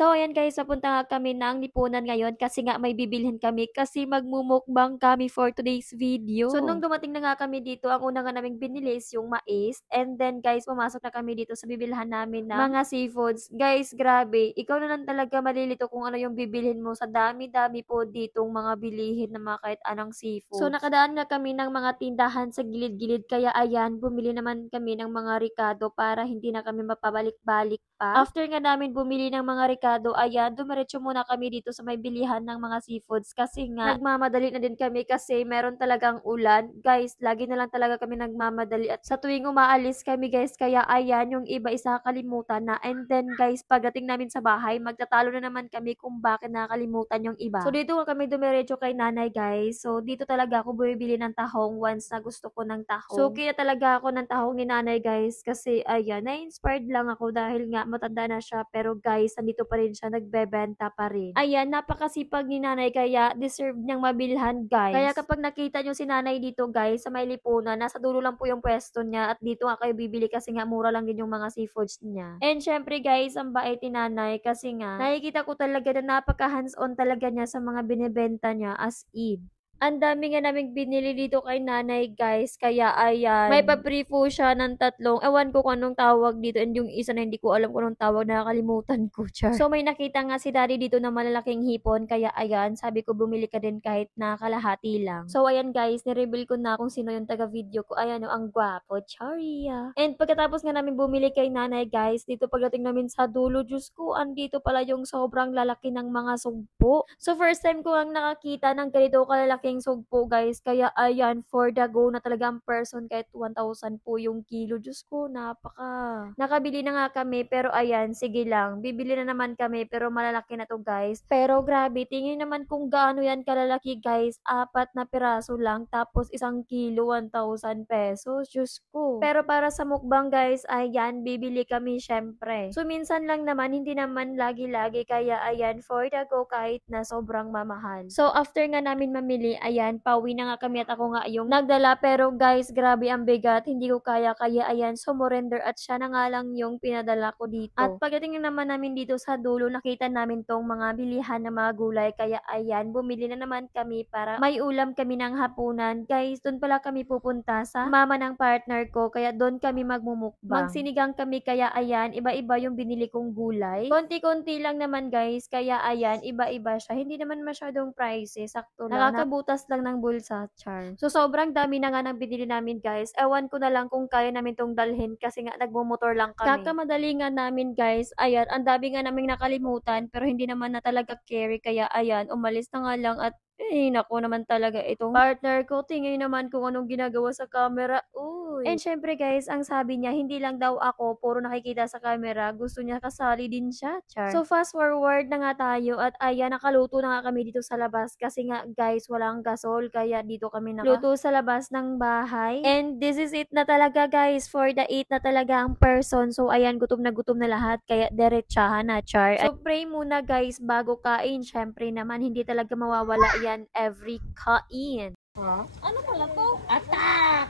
So, ayan guys, papunta nga kami ng Lipunan ngayon kasi nga may bibilhin kami kasi magmumukbang kami for today's video. So, nung dumating na nga kami dito, ang una nga naming binili is yung mais. And then guys, pumasok na kami dito sa bibilhan namin ng mga seafoods. Guys, grabe. Ikaw na lang talaga malilito kung ano yung bibilhin mo sa dami-dami po ditong mga bilihin na mga kahit anong seafood. So, nakadaan nga kami ng mga tindahan sa gilid-gilid kaya ayan, bumili naman kami ng mga ricado para hindi na kami mapabalik-balik pa. After nga namin bumili ng mga ricado, ayan, dumiretso muna kami dito sa may bilihan ng mga seafoods kasi nga nagmamadali na din kami kasi meron talagang ulan. Guys, lagi na lang talaga kami nagmamadali at sa tuwing umaalis kami guys, kaya ayan, yung iba isa kalimutan na. And then guys, pagdating namin sa bahay, magtatalo na naman kami kung bakit nakakalimutan yung iba. So dito kami dumiretso kay nanay guys. So dito talaga ako bumibili ng tahong once na gusto ko ng tahong. So kaya talaga ako ng tahong ni nanay guys kasi ayan, na-inspired lang ako dahil nga matanda na siya pero guys, nandito pa rin siya, nagbebenta pa rin. Ayan, napakasipag ni nanay kaya deserve niyang mabilhan guys. Kaya kapag nakita niyo si nanay dito guys sa may Lipunan, nasa dulo lang po yung pwesto niya at dito nga kayo bibili kasi nga mura lang din yung mga seafoods niya. And syempre guys, ang bait ni nanay kasi nga nakikita ko talaga na napaka hands-on talaga niya sa mga binebenta niya as in. Ang dami nga naming binili dito kay nanay guys, kaya ayan, may pa-free po siya ng tatlong, ewan ko kung anong tawag dito, and yung isa na hindi ko alam kung anong tawag, nakakalimutan ko, char. So may nakita nga si daddy dito na malalaking hipon, kaya ayan, sabi ko bumili ka din kahit na kalahati lang. So ayan guys, nireveal ko na kung sino yung taga-video ko, ayan o, ang gwapo, charia. And pagkatapos nga namin bumili kay nanay guys, dito pagdating namin sa dulo, Diyos ko, andito pala yung sobrang lalaki ng mga sugpo. So first time ko ang nakakita ng ganito kalalaking sugpo guys, kaya ayan, for the go na talaga ang person kahit 1,000 po yung kilo. Diyos ko, nakabili na nga kami pero ayan, sige lang, bibili na naman kami pero malalaki na to guys. Pero grabe, tingin naman kung gaano yan kalalaki guys, 4 na piraso lang tapos 1 kilo 1,000 pesos. Diyos ko. Pero para sa mukbang guys, ayan, bibili kami syempre. So minsan lang naman, hindi naman lagi-lagi, kaya ayan, for the go kahit na sobrang mamahal. So after nga namin mamili, ayan, pauwi na nga kami at ako nga yung nagdala. Pero guys, grabe ang bigat, hindi ko kaya ayan, sumurrender at siya na nga lang yung pinadala ko dito. At pagdating naman namin dito sa dulo, nakita namin tong mga bilihan ng mga gulay, kaya ayan, bumili na naman kami para may ulam kami ng hapunan. Guys, doon pala kami pupunta sa mama ng partner ko, kaya doon kami magmumukbang. Magsinigang kami, kaya ayan, iba-iba yung binili kong gulay. Konti-konti lang naman guys, kaya ayan, iba-iba siya. Hindi naman masyadong pricey, sakto lang. Nakakabutas lang ng bulsa, char. So sobrang dami na nga ng binili namin guys. Ewan ko na lang kung kaya namin tong dalhin kasi nga nagmumotor lang kami. Kakamadali nga namin guys. Ayan, ang dami nga naming nakalimutan pero hindi naman na talaga carry, kaya ayan, umalis na nga lang at naku naman talaga itong partner ko. Tingin naman kung anong ginagawa sa camera. Uy. And syempre guys, ang sabi niya, hindi lang daw ako puro nakikita sa camera. Gusto niya kasali din siya, char. So fast forward na nga tayo at ayan, nakaluto na nga kami dito sa labas kasi nga guys, walang gasol kaya dito kami nakaluto sa labas ng bahay. And this is it na talaga guys, for the eat na talaga ang person. So ayan, gutom na lahat kaya diretsahan na, char. So pray muna guys bago kain. Syempre naman, hindi talaga mawawala yan every kain. Ano pala to? Atak!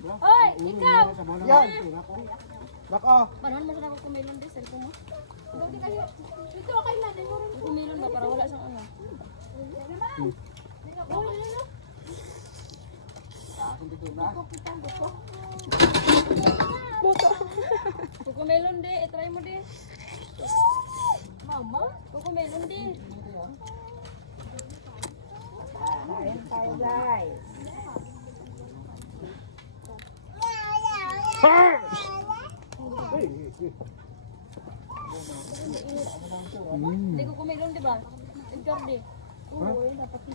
Hoy, ikaw! Yan! Nako! Paano mo siya kumilon din, cellphone mo? Dito, okay lang. Kumilon ba para wala siyang ano? Kukumelon di, try mo di. Mama? Kukumelon di. Kain tayo guys. Hindi ko kumelon di ba? Edgar di.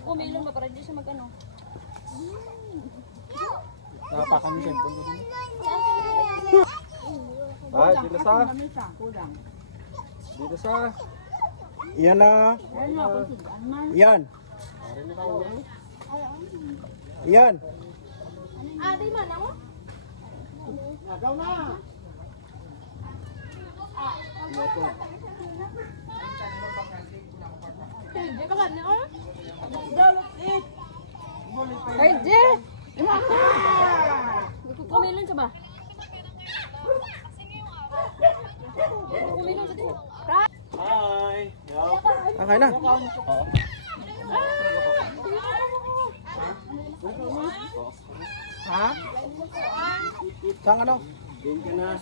Kumelon ba para di siya mag-ano? Napakan yung cellphone doon. Dito sa. Dito sa. Yan na. Yan. Yan. Di man ako? Nagaw na. Hindi ka ba niya? Hey, Je! Kumelon siya ba? Kumelon siya di. Okay na. Ha? Saan ano? Diyan ka na.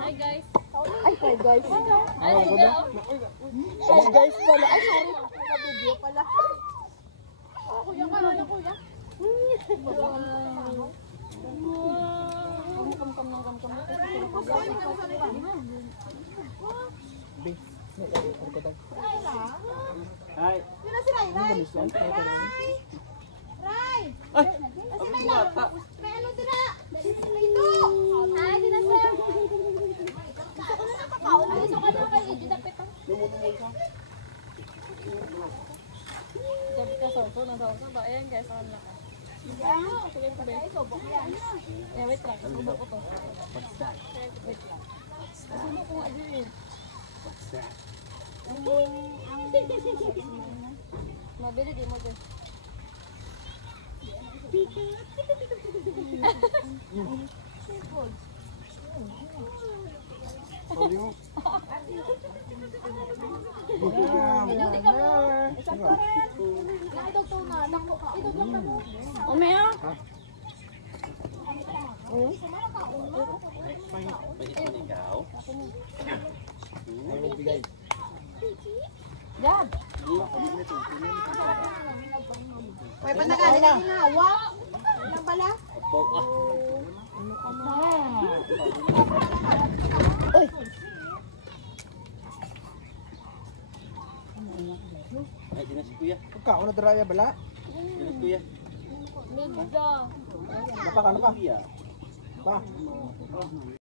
Hi guys. Ay, hi guys. Ay hello. Hi guys pala. Ay, sorry. Naka-video pala. Kuya ka, kuya. Hi. Yun na si Ray, Ray. Ray. Ray. Ay! Ang bata. May ano dira? Ito. Ay, di na siya. Gusto ko na nakakaon. Gusto ko na kay Eji dapit. Sabi ka sorso na sorso ba? Ayan guys, saan na ka? Sige ko ba? Eh, wait lang. Subo ko to. Wait lang. Subo ko nga din. Mabili di mo din. Umaya. May panakain na hinawa. Ilang pala? Ay, di na si Kuya. Pagkaon na draya bala. Di na si Kuya. Medyo. Napaka ano pa? Pa.